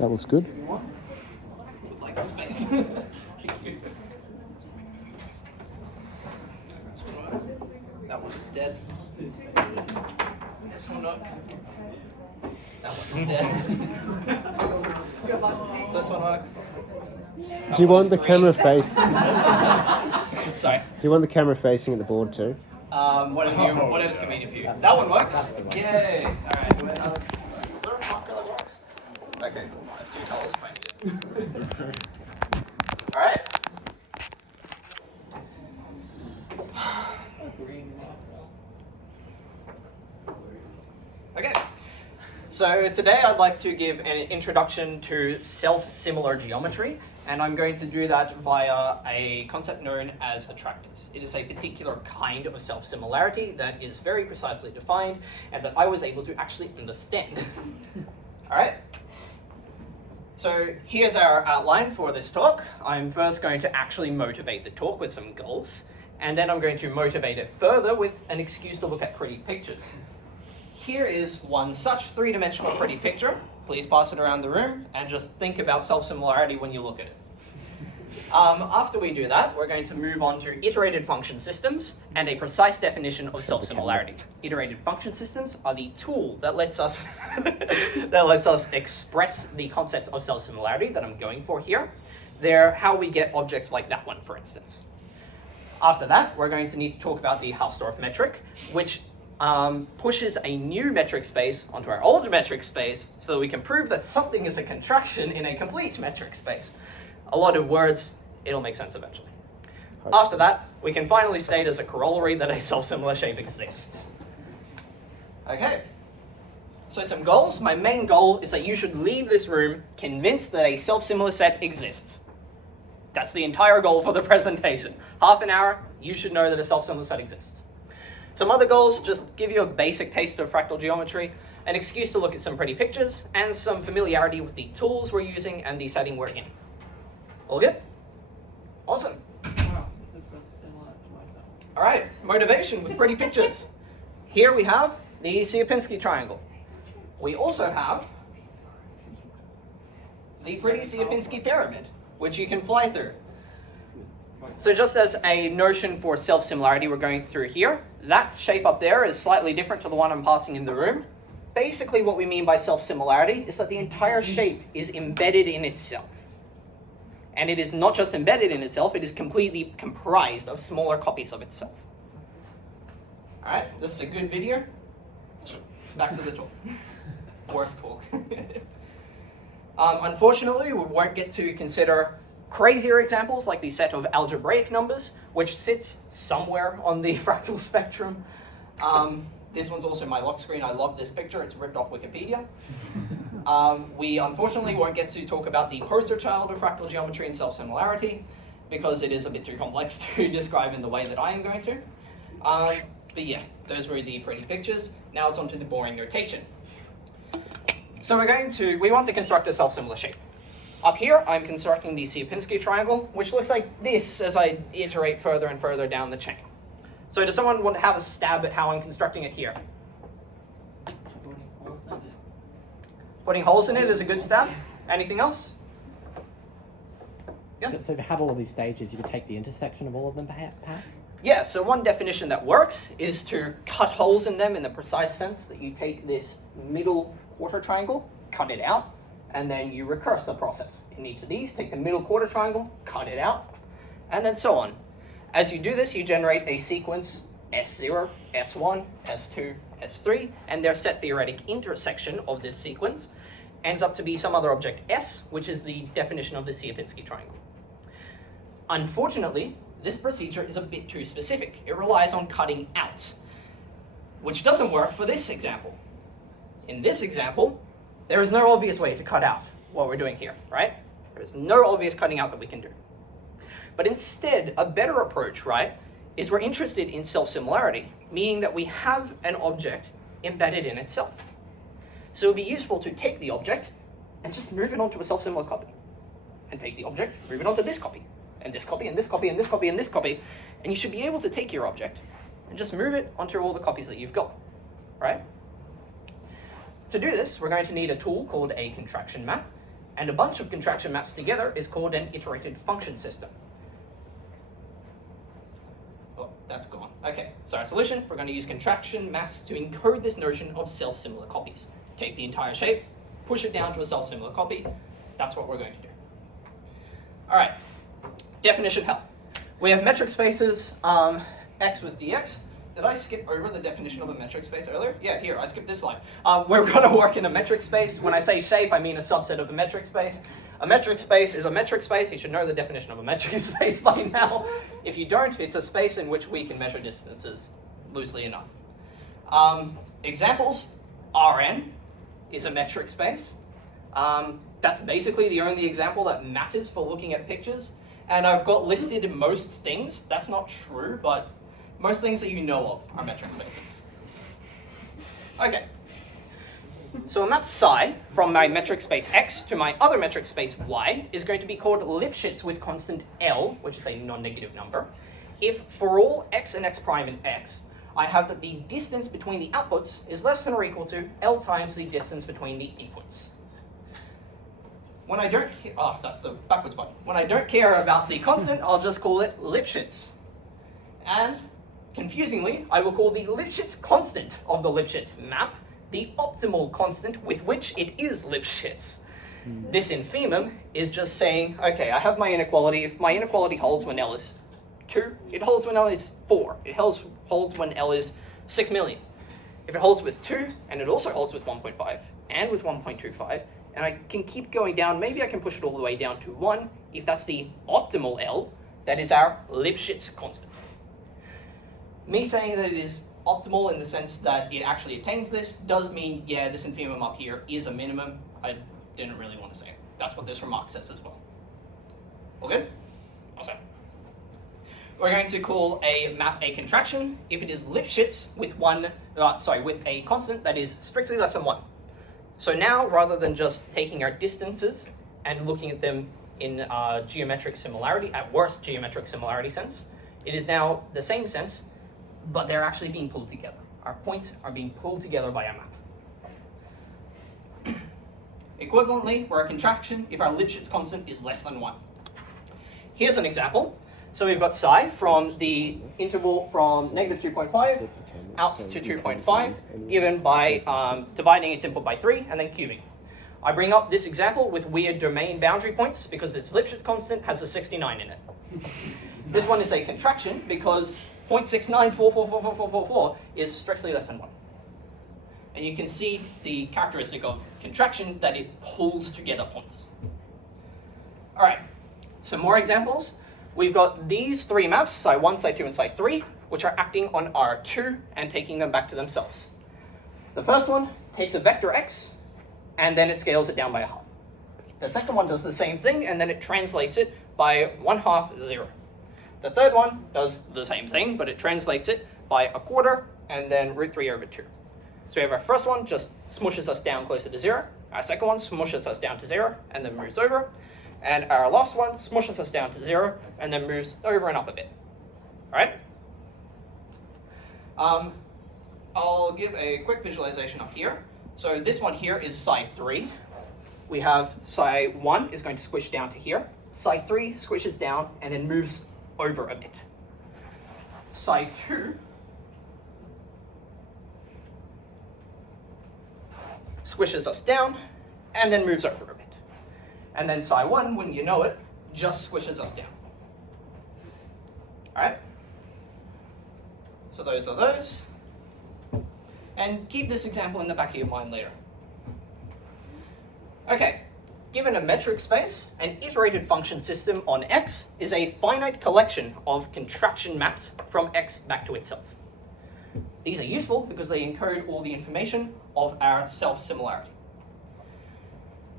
That looks good. Like the space. That one is dead. This one not. That one is dead. Does this one work? Do you want the camera face? Sorry. Do you want the camera facing at the board too? Whatever's convenient for you. That one works. Yay! All right. Is there a marker that works? Okay, cool. I have 2 colors painted. All right. Okay. So today I'd like to give an introduction to self-similar geometry, and I'm going to do that via a concept known as attractors. It is a particular kind of self-similarity that is very precisely defined and that I was able to actually understand. All right. So here's our outline for this talk. I'm first going to actually motivate the talk with some goals, and then I'm going to motivate it further with an excuse to look at pretty pictures. Here is one such 3-dimensional pretty picture. Please pass it around the room and just think about self-similarity when you look at it. After we do that, we're going to move on to iterated function systems and a precise definition of self-similarity. Iterated function systems are the tool that lets us express the concept of self-similarity that I'm going for here. They're how we get objects like that one, for instance. After that, we're going to need to talk about the Hausdorff metric, which pushes a new metric space onto our old metric space so that we can prove that something is a contraction in a complete metric space. A lot of words, it'll make sense eventually. After that, we can finally state as a corollary that a self-similar shape exists. Okay, so some goals. My main goal is that you should leave this room convinced that a self-similar set exists. That's the entire goal for the presentation. Half an hour, you should know that a self-similar set exists. Some other goals, just give you a basic taste of fractal geometry, an excuse to look at some pretty pictures, and some familiarity with the tools we're using and the setting we're in. All good? Awesome. Wow, this is similar to myself. All right, motivation with pretty pictures. Here we have the Sierpinski triangle. We also have the pretty Sierpinski pyramid, which you can fly through. So just as a notion for self-similarity we're going through here, that shape up there is slightly different to the one I'm passing in the room. Basically what we mean by self-similarity is that the entire shape is embedded in itself. And it is not just embedded in itself, it is completely comprised of smaller copies of itself. All right, this is a good video. Back to the talk. Worst talk. Unfortunately, we won't get to consider crazier examples like the set of algebraic numbers, which sits somewhere on the fractal spectrum. This one's also my lock screen. I love this picture. It's ripped off Wikipedia. We unfortunately won't get to talk about the poster child of fractal geometry and self-similarity because it is a bit too complex to describe in the way that I am going to. But yeah, those were the pretty pictures. Now it's on to the boring notation. So we want to construct a self-similar shape. Up here, I'm constructing the Sierpinski triangle, which looks like this as I iterate further and further down the chain. So does someone want to have a stab at how I'm constructing it here? Putting holes in it is a good stab. Anything else? Yeah. So to have all of these stages, you could take the intersection of all of them, perhaps? Yeah, so one definition that works is to cut holes in them in the precise sense that you take this middle quarter triangle, cut it out, and then you recurse the process. In each of these, take the middle quarter triangle, cut it out, and then so on. As you do this, you generate a sequence S0, S1, S2, S3, and their set theoretic intersection of this sequence ends up to be some other object S, which is the definition of the Sierpinski triangle. Unfortunately, this procedure is a bit too specific. It relies on cutting out, which doesn't work for this example. In this example, there is no obvious way to cut out what we're doing here, right? There is no obvious cutting out that we can do. But instead, a better approach, right, is we're interested in self-similarity, meaning that we have an object embedded in itself. So it would be useful to take the object and just move it onto a self-similar copy. And take the object, move it onto this copy, and this copy, and this copy, and this copy, and this copy, and you should be able to take your object and just move it onto all the copies that you've got, right? To do this, we're going to need a tool called a contraction map, And a bunch of contraction maps together is called an iterated function system. Oh, that's gone. Okay, so our solution, we're going to use contraction maps to encode this notion of self-similar copies. Take the entire shape, push it down to a self-similar copy. That's what we're going to do. All right, definition hell. We have metric spaces, x with dx. Did I skip over the definition of a metric space earlier? Yeah, here, I skipped this slide. We're going to work in a metric space. When I say shape, I mean a subset of a metric space. A metric space is a metric space. You should know the definition of a metric space by now. If you don't, it's a space in which we can measure distances, loosely enough. Examples, Rn is a metric space. That's basically the only example that matters for looking at pictures. And I've got listed most things. That's not true, but most things that you know of are metric spaces. Okay. So a map psi from my metric space x to my other metric space y is going to be called Lipschitz with constant L, which is a non-negative number, if for all x and x prime in x, I have that the distance between the outputs is less than or equal to L times the distance between the inputs. When I don't, that's the backwards button. When I don't care about the constant, I'll just call it Lipschitz. And confusingly, I will call the Lipschitz constant of the Lipschitz map the optimal constant with which it is Lipschitz. This infimum is just saying, okay, I have my inequality. If my inequality holds when L is 2, it holds when L is 4. It holds when L is 6 million. If it holds with 2, and it also holds with 1.5, and with 1.25, and I can keep going down, maybe I can push it all the way down to 1, if that's the optimal L, that is our Lipschitz constant. Me saying that it is optimal in the sense that it actually attains this does mean, yeah, this infimum up here is a minimum. I didn't really want to say it. That's what this remark says as well. All good? Awesome. We're going to call a map a contraction if it is Lipschitz with with a constant that is strictly less than 1. So now, rather than just taking our distances and looking at them in geometric similarity, at worst geometric similarity sense, it is now the same sense, but they're actually being pulled together. Our points are being pulled together by a map. Equivalently, we're a contraction if our Lipschitz constant is less than 1. Here's an example. So we've got psi from the interval from negative 2.5 out to 2.5, given by dividing its input by 3 and then cubing. I bring up this example with weird domain boundary points because its Lipschitz constant has a 69 in it. This one is a contraction because 0.69444444 is strictly less than 1. And you can see the characteristic of contraction that it pulls together points. All right, some more examples. We've got these 3 maps, psi1, psi2, and psi3, which are acting on R2 and taking them back to themselves. The first one takes a vector x, and then it scales it down by 1/2. The second one does the same thing, and then it translates it by 1/2 0. The third one does the same thing, but it translates it by 1/4, and then √3/2. So we have our first one just smushes us down closer to 0. Our second one smushes us down to 0, and then moves over. And our last one smushes us down to 0, and then moves over and up a bit. All right? I'll give a quick visualization up here. So this one here is psi3. We have psi1 is going to squish down to here. Psi3 squishes down and then moves over a bit. Psi2 squishes us down and then moves over a bit. And then psi1, wouldn't you know it, just squishes us down. All right? So those are those. And keep this example in the back of your mind later. Okay, given a metric space, an iterated function system on X is a finite collection of contraction maps from X back to itself. These are useful because they encode all the information of our self-similarity.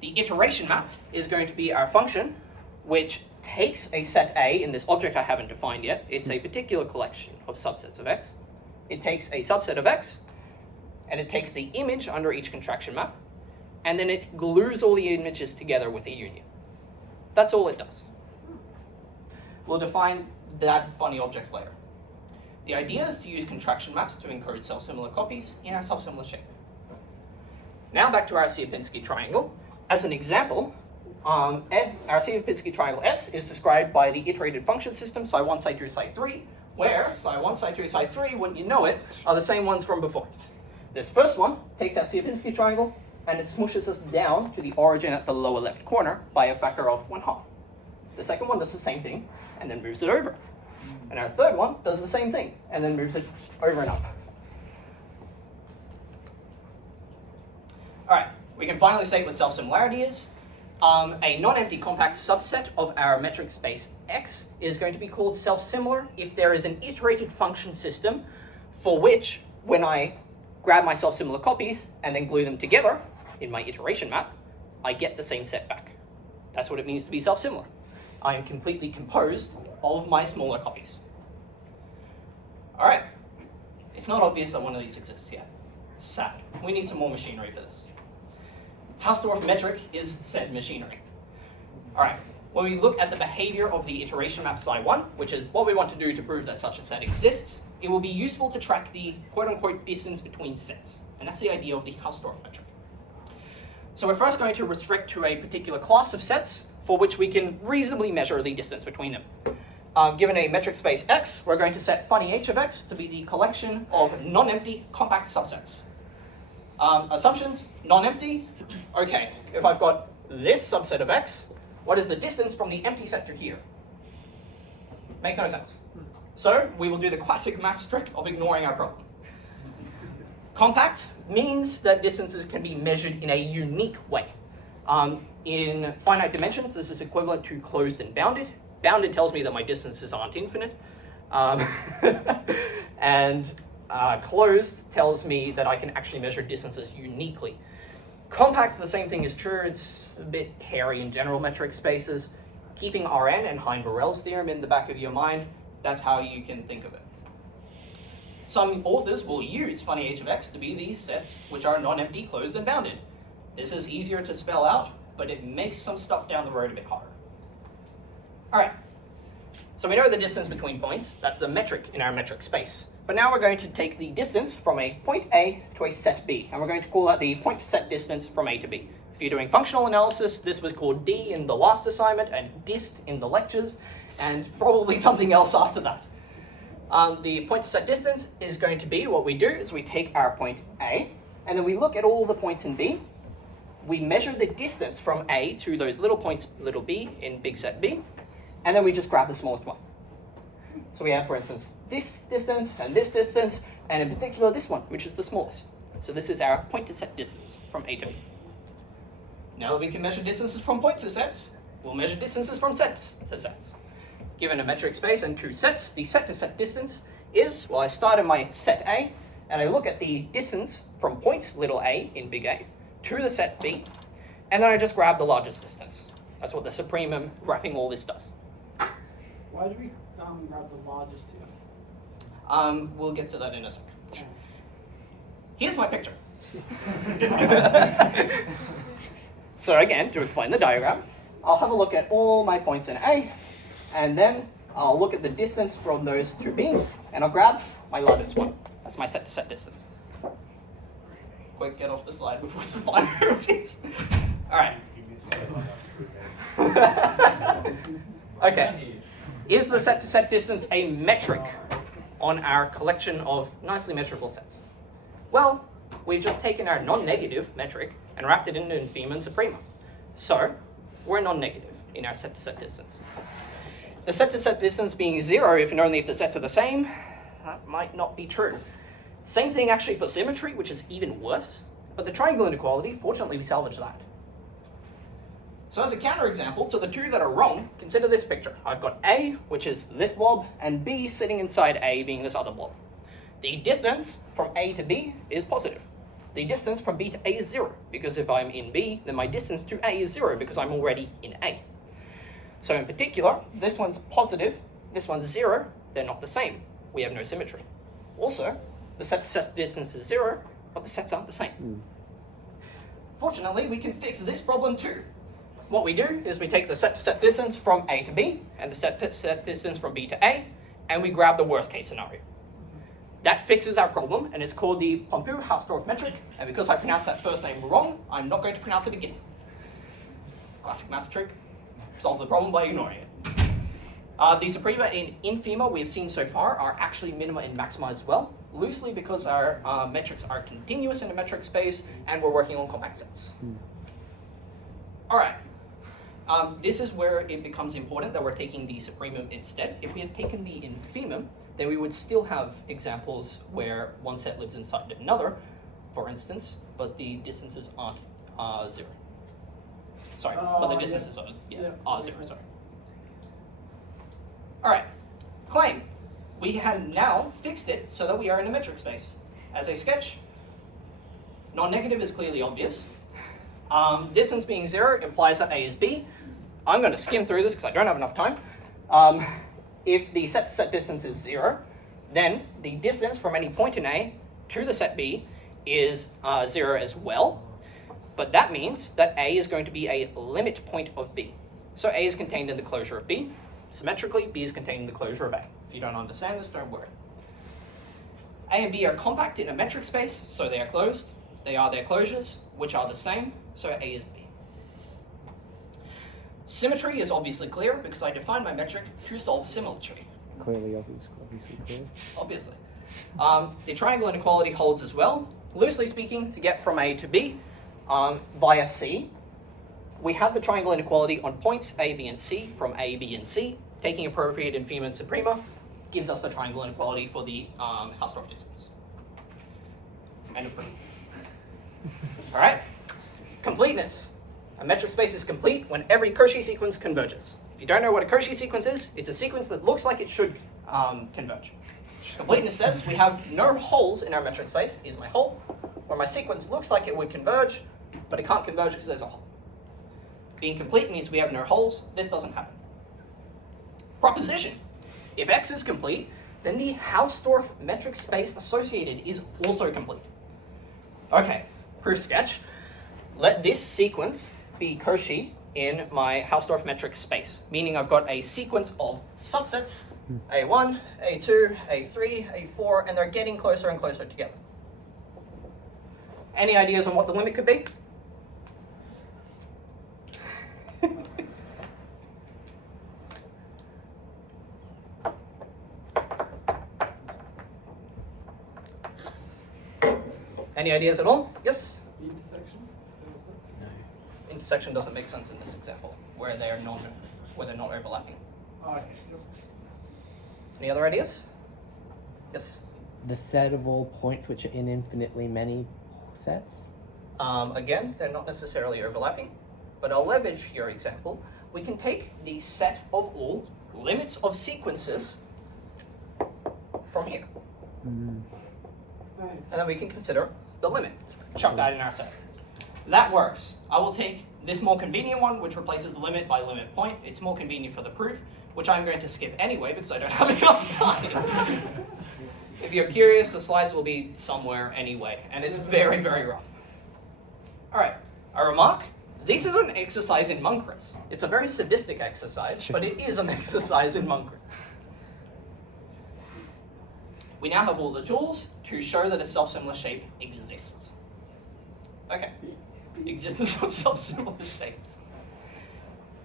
The iteration map is going to be our function, which takes a set A in this object I haven't defined yet. It's a particular collection of subsets of X. It takes a subset of X, and it takes the image under each contraction map, and then it glues all the images together with a union. That's all it does. We'll define that funny object later. The idea is to use contraction maps to encode self-similar copies in our self-similar shape. Now back to our Sierpinski triangle. As an example, Our Sierpinski triangle S is described by the iterated function system, psi1, psi2, psi3, where psi1, psi2, psi3, when you know it, are the same ones from before. This first one takes our Sierpinski triangle and it smooshes us down to the origin at the lower left corner by a factor of 1/2. The second one does the same thing and then moves it over. And our third one does the same thing and then moves it over and up. All right, we can finally say what self-similarity is. A non-empty compact subset of our metric space X is going to be called self-similar if there is an iterated function system for which, when I grab my self-similar copies and then glue them together in my iteration map, I get the same set back. That's what it means to be self-similar. I am completely composed of my smaller copies. All right, it's not obvious that one of these exists yet. Sad. We need some more machinery for this. Hausdorff metric is said machinery. All right, when we look at the behavior of the iteration map psi1, which is what we want to do to prove that such a set exists, it will be useful to track the quote-unquote distance between sets. And that's the idea of the Hausdorff metric. So we're first going to restrict to a particular class of sets for which we can reasonably measure the distance between them. Given a metric space X, we're going to set funny h of X to be the collection of non-empty compact subsets. Assumptions, non-empty. Okay, if I've got this subset of X, what is the distance from the empty set to here? Makes no sense. So we will do the classic math trick of ignoring our problem. Compact means that distances can be measured in a unique way. In finite dimensions, this is equivalent to closed and bounded. Bounded tells me that my distances aren't infinite. And closed tells me that I can actually measure distances uniquely. Compact, the same thing is true. It's a bit hairy in general metric spaces. Keeping Rn and Hein-Borel's theorem in the back of your mind, that's how you can think of it. Some authors will use funny h of X to be these sets which are non-empty, closed, and bounded. This is easier to spell out, but it makes some stuff down the road a bit harder. All right, so we know the distance between points. That's the metric in our metric space. But now we're going to take the distance from a point A to a set B, and we're going to call that the point-to-set distance from A to B. If you're doing functional analysis, this was called D in the last assignment and dist in the lectures, and probably something else after that. The point-to-set distance is going to be, what we do is we take our point A, and then we look at all the points in B. We measure the distance from A to those little points, little b, in big set B, and then we just grab the smallest one. So we have, for instance, this distance, and in particular this one, which is the smallest. So this is our point-to-set distance from A to B. Now that we can measure distances from points to sets, we'll measure distances from sets to sets. Given a metric space and two sets, the set-to-set distance is, well, I start in my set A, and I look at the distance from points little a in big A to the set B, and then I just grab the largest distance. That's what the supremum wrapping all this does. Why do we grab the largest here? We'll get to that in a second. Here's my picture. So again, to explain the diagram, I'll have a look at all my points in A, and then I'll look at the distance from those to B, and I'll grab my largest one. That's my set-to-set distance. Quick, get off the slide before some fire heresies. All right. Okay. Is the set-to-set distance a metric on our collection of nicely measurable sets? Well, we've just taken our non-negative metric and wrapped it into infima and suprema. So, we're non-negative in our set-to-set distance. The set-to-set distance being 0 if and only if the sets are the same, that might not be true. Same thing actually for symmetry, which is even worse. But the triangle inequality, fortunately we salvaged that. So as a counterexample to the two that are wrong, consider this picture. I've got A, which is this blob, and B sitting inside A being this other blob. The distance from A to B is positive. The distance from B to A is 0, because if I'm in B, then my distance to A is 0, because I'm already in A. So in particular, this one's positive, this one's 0, they're not the same. We have no symmetry. Also, the set-to-set distance is 0, but the sets aren't the same. Fortunately, we can fix this problem too. What we do is we take the set-to-set distance from A to B, and the set-to-set distance from B to A, and we grab the worst case scenario. That fixes our problem, and it's called the Pompeu-Hausdorff metric, and because I pronounced that first name wrong, I'm not going to pronounce it again. Classic maths trick. Solve the problem by ignoring it. The suprema and infima we've seen so far are actually minima and maxima as well, loosely because our metrics are continuous in a metric space and we're working on compact sets. All right. This is where it becomes important that we're taking the supremum instead. If we had taken the infimum, then we would still have examples where one set lives inside another, for instance, but the distances aren't zero. Sorry, but the distances are zero. Sorry. All right, claim. We have now fixed it so that we are in a metric space. As a sketch, non-negative is clearly obvious. Distance being 0 implies that A is B. I'm going to skim through this because I don't have enough time. If the set distance is 0, then the distance from any point in A to the set B is 0 as well. But that means that A is going to be a limit point of B. So A is contained in the closure of B. Symmetrically, B is contained in the closure of A. If you don't understand this, don't worry. A and B are compact in a metric space, so they are closed. They are their closures, which are the same, so A is B. Symmetry is obviously clear because I define my metric to solve symmetry. Clearly obvious, obviously clear. Obviously. The triangle inequality holds as well. Loosely speaking, to get from A to B via C, we have the triangle inequality on points A, B, and C from A, B, and C. Taking appropriate infima and suprema gives us the triangle inequality for the Hausdorff distance. And a proof. All right. Completeness. A metric space is complete when every Cauchy sequence converges. If you don't know what a Cauchy sequence is, it's a sequence that looks like it should converge. Completeness says we have no holes in our metric space, is my hole, where my sequence looks like it would converge, but it can't converge because there's a hole. Being complete means we have no holes. This doesn't happen. Proposition. If X is complete, then the Hausdorff metric space associated is also complete. Okay, proof sketch. Let this sequence be Cauchy in my Hausdorff metric space, meaning I've got a sequence of subsets, A1, A2, A3, A4, and they're getting closer and closer together. Any ideas on what the limit could be? Any ideas at all? Yes? The intersection? No. Intersection doesn't make sense in this example, where they're not overlapping. Oh, okay. Yep. Any other ideas? Yes? The set of all points which are in infinitely many sets? Again, they're not necessarily overlapping, but I'll leverage your example. We can take the set of all limits of sequences from here, and then we can consider the limit. Chuck that in our set. That works. I will take this more convenient one, which replaces limit by limit point. It's more convenient for the proof, which I'm going to skip anyway because I don't have enough time. If you're curious, the slides will be somewhere anyway, and it's very, very rough. All right, a remark. This is an exercise in Munkris. It's a very sadistic exercise, but it is an exercise in Munkris. We now have all the tools to show that a self-similar shape exists. Okay, existence of self-similar shapes.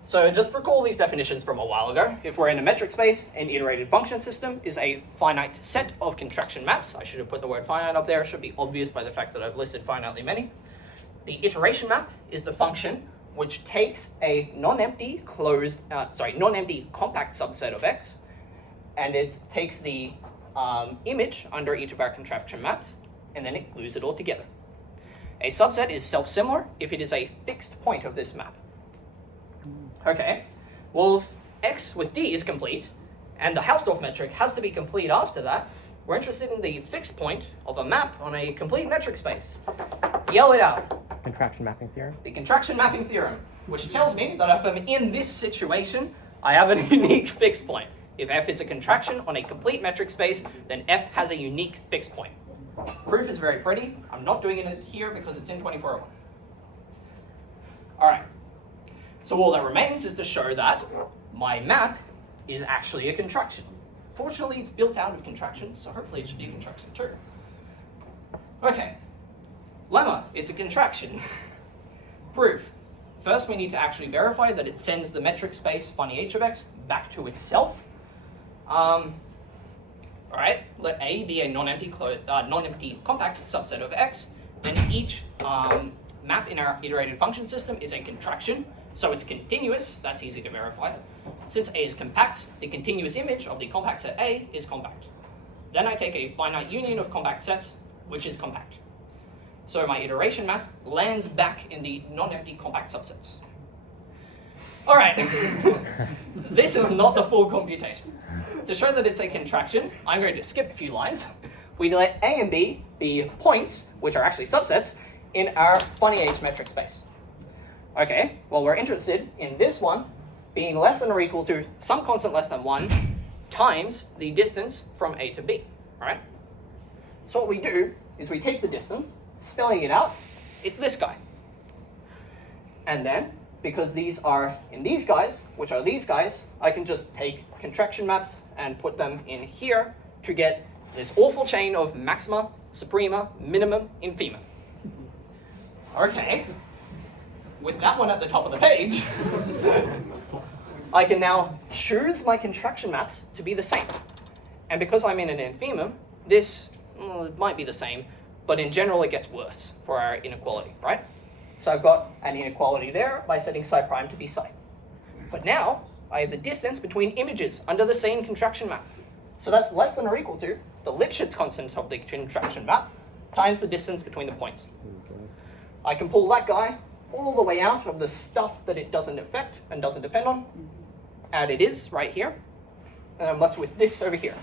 So just recall these definitions from a while ago. If we're in a metric space, an iterated function system is a finite set of contraction maps. I should have put the word finite up there. It should be obvious by the fact that I've listed finitely many. The iteration map is the function which takes a non-empty non-empty compact subset of X, and it takes the image under each of our contraction maps, and then it glues it all together. A subset is self-similar if it is a fixed point of this map. Okay, well, if X with D is complete, and the Hausdorff metric has to be complete after that, we're interested in the fixed point of a map on a complete metric space. Yell it out. Contraction mapping theorem? The contraction mapping theorem, which tells me that if I'm in this situation, I have a unique fixed point. If F is a contraction on a complete metric space, then F has a unique fixed point. Proof is very pretty. I'm not doing it here because it's in 2401. All right. So all that remains is to show that my map is actually a contraction. Fortunately, it's built out of contractions, so hopefully it should be a contraction too. Okay. Lemma, it's a contraction. Proof. first we need to actually verify that it sends the metric space funny h of x back to itself. All right, let A be a non-empty compact subset of X. Then each map in our iterated function system is a contraction, so it's continuous. That's easy to verify. Since A is compact, the continuous image of the compact set A is compact. Then I take a finite union of compact sets, which is compact. So my iteration map lands back in the non-empty compact subsets. All right, this is not the full computation. To show that it's a contraction, I'm going to skip a few lines. We let A and B be points, which are actually subsets, in our funny H metric space. Okay, well, we're interested in this one being less than or equal to some constant less than 1 times the distance from A to B, right? So what we do is we take the distance, spelling it out, it's this guy. And then, because these are in these guys, which are these guys, I can just take contraction maps and put them in here to get this awful chain of maxima, suprema, minimum, infima. Okay, with that one at the top of the page, I can now choose my contraction maps to be the same. And because I'm in an infimum, this it might be the same, but in general it gets worse for our inequality, right? So I've got an inequality there by setting psi prime to be psi. But now I have the distance between images under the same contraction map. So that's less than or equal to the Lipschitz constant of the contraction map times the distance between the points. I can pull that guy all the way out of the stuff that it doesn't affect and doesn't depend on, and it is right here, and I'm left with this over here.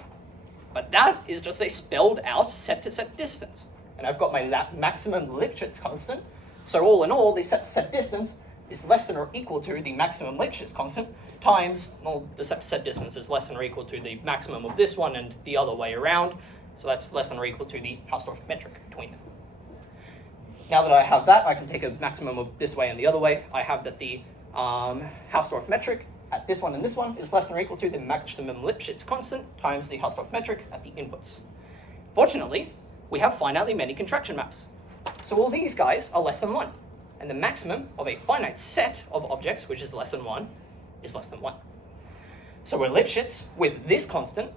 But that is just a spelled out set-to-set distance, and I've got my maximum Lipschitz constant. So all in all, the set-to-set distance is less than or equal to the maximum Lipschitz constant times, well, the set-to-set distance is less than or equal to the maximum of this one and the other way around. So that's less than or equal to the Hausdorff metric between them. Now that I have that, I can take a maximum of this way and the other way. I have that the Hausdorff metric at this one and this one is less than or equal to the maximum Lipschitz constant times the Hausdorff metric at the inputs. Fortunately, we have finitely many contraction maps. So all these guys are less than 1. And the maximum of a finite set of objects, which is less than 1, is less than 1. So we're Lipschitz with this constant.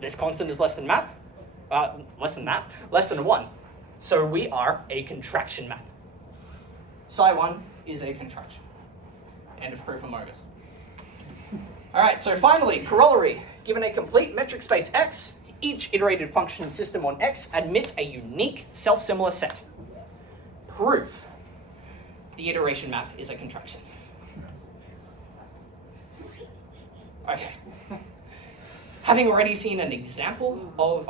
This constant is less than less than 1. So we are a contraction map. Psi 1 is a contraction. End of proof, Amogus. All right, so finally, corollary. Given a complete metric space X, each iterated function system on X admits a unique self-similar set. Proof. The iteration map is a contraction. Okay. Having already seen an example of,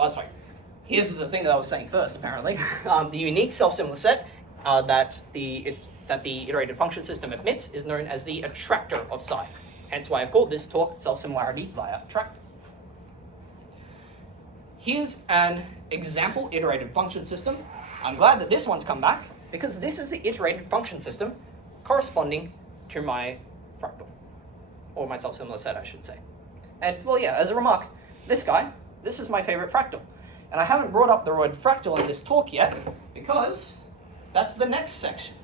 here's the thing that I was saying first, apparently. The unique self-similar set that the iterated function system admits is known as the attractor of psi. Hence why I've called this talk Self-Similarity via Attractors. Here's an example iterated function system. I'm glad that this one's come back because this is the iterated function system corresponding to my fractal, or my self-similar set, I should say. And well, yeah, as a remark, this is my favorite fractal. And I haven't brought up the word fractal in this talk yet because that's the next section.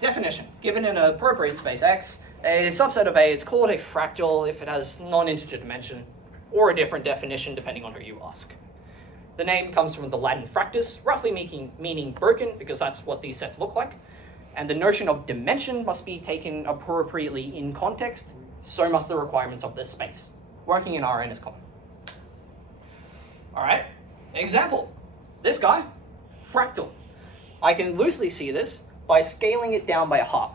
Definition. Given in an appropriate space X, a subset of A is called a fractal if it has non-integer dimension, or a different definition depending on who you ask. The name comes from the Latin fractus, roughly meaning broken, because that's what these sets look like. And the notion of dimension must be taken appropriately in context, so must the requirements of this space. Working in Rn is common. All right, example. This guy, fractal. I can loosely see this by scaling it down by a half.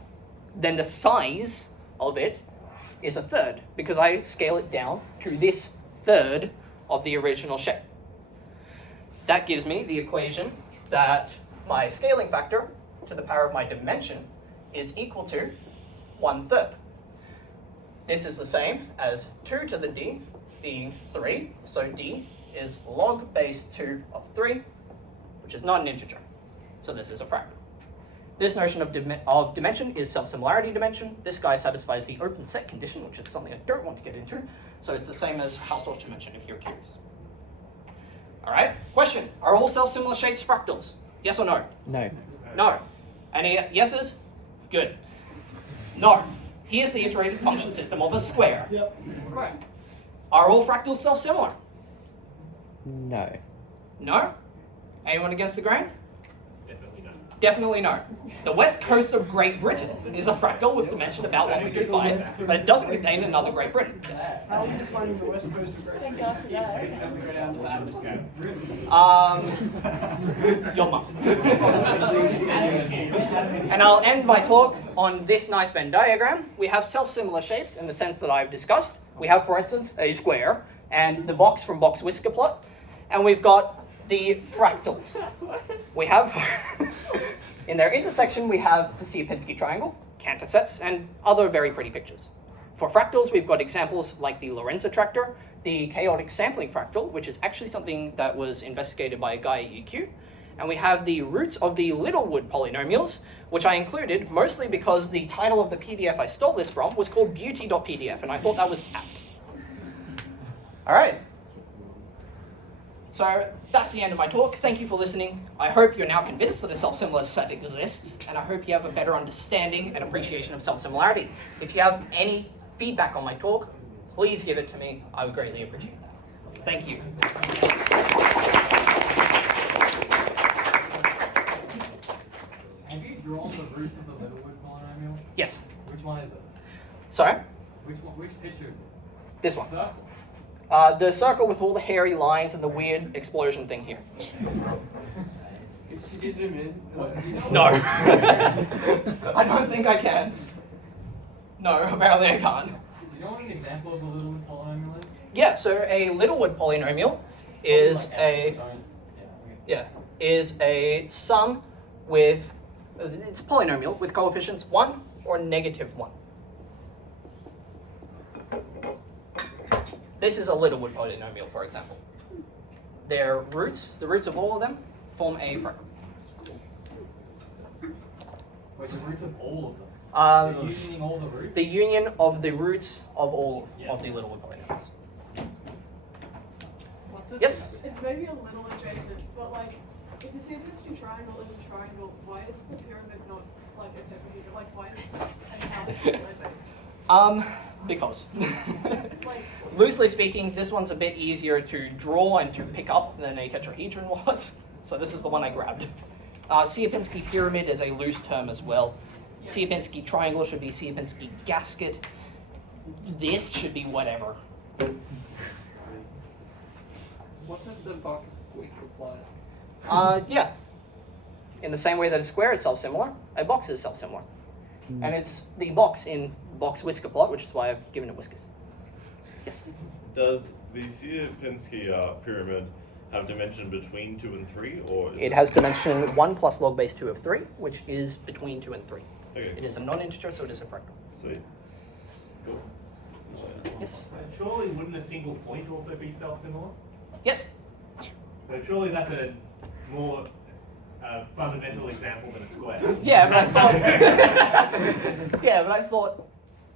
Then the size of it is a third, because I scale it down to this third of the original shape. That gives me the equation that my scaling factor to the power of my dimension is equal to 1/3. This is the same as 2 to the d being 3, so d is log base 2 of 3, which is not an integer. So this is a fractal. This notion of dimension is self-similarity dimension. This guy satisfies the open set condition, which is something I don't want to get into. So it's the same as Hausdorff dimension, if you're curious. All right, question. Are all self-similar shapes fractals? Yes or no? No. No. Any yeses? Good. No. Here's the iterated function system of a square. Yep. Right. Are all fractals self-similar? No. No? Anyone against the grain? Definitely no. Definitely no. The west coast of Great Britain is a fractal with dimension about what we could find, but it doesn't contain another Great Britain. Yes. How are you defining the west coast of Great Britain? God for that. If we go down to the Atlas scale. Your mum. And I'll end my talk on this nice Venn diagram. We have self-similar shapes in the sense that I've discussed. We have, for instance, a square and the box from box whisker plot, and we've got the fractals. We have, in their intersection, we have the Sierpinski triangle, Cantor sets, and other very pretty pictures. For fractals, we've got examples like the Lorentz attractor, the chaotic sampling fractal, which is actually something that was investigated by a guy at UQ, and we have the roots of the Littlewood polynomials, which I included mostly because the title of the PDF I stole this from was called beauty.pdf, and I thought that was apt. All right. So that's the end of my talk. Thank you for listening. I hope you're now convinced that a self-similar set exists, and I hope you have a better understanding and appreciation of self-similarity. If you have any feedback on my talk, please give it to me. I would greatly appreciate that. Thank you. Have you drawn the roots of the Littlewood polynomial? Yes. Which one is it? Sorry? Which picture is it? This one. Circle? The circle with all the hairy lines and the weird explosion thing here. Could you zoom in? No. I don't think I can. No, apparently I can't. Do you know what an example of a Littlewood polynomial is? Yeah, so a Littlewood polynomial is a sum with, it's a polynomial with coefficients 1 or -1. This is a Littlewood polynomial, for example. Their roots, the roots of all of them, form a fractal. Wait, the roots of all of them? Um, Using all the roots? The union of the roots of all of the Littlewood polynomials. Yes? It's maybe a little adjacent, but like, if the Sierpinski triangle is a triangle, why is the pyramid not like a tetrahedron? Like, why is it an alpha? Because. Like, Loosely speaking, this one's a bit easier to draw and to pick up than a tetrahedron was. So this is the one I grabbed. Sierpinski pyramid is a loose term as well. Sierpinski triangle should be Sierpinski gasket. This should be whatever. Wasn't the box whisker plot? Yeah. In the same way that a square is self-similar, a box is self-similar. And it's the box in box whisker plot, which is why I've given it whiskers. Yes? Does the Sierpinski pyramid have dimension between 2 and 3, or is It has dimension 1 plus log base 2 of 3, which is between 2 and 3. Okay. It is a non-integer, so it is a fractal. Sweet. Cool. Yes? Surely wouldn't a single point also be self-similar? Yes? So surely that's a more fundamental example than a square. Yeah, but I thought,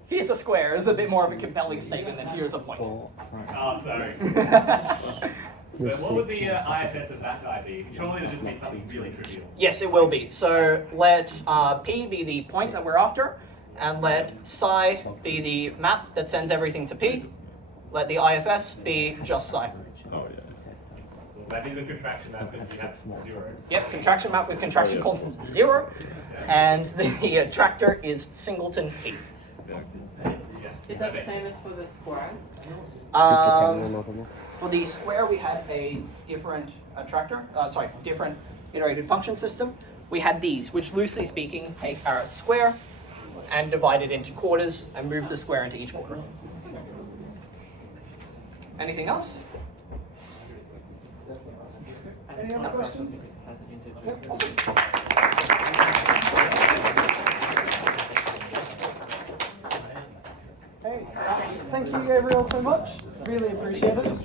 here's a square is a bit more of a compelling statement than here's a point. 4, 5, Oh, sorry. But what would the IFS of that guy be? Surely it just means something really trivial. Yes, it will be. So let P be the point that we're after, and let psi be the map that sends everything to P. Let the IFS be just psi. Oh yeah. Well, that is a contraction map because we have 0. Yep, contraction map with contraction constant 0, and the attractor is singleton P. Is that the same as for the square? For the square, we had a different attractor, different iterated function system. We had these, which loosely speaking take our square and divide it into quarters and move the square into each quarter. Anything else? Any other questions? Yep, awesome. Hey, thank you Gabriel so much. Really appreciate it.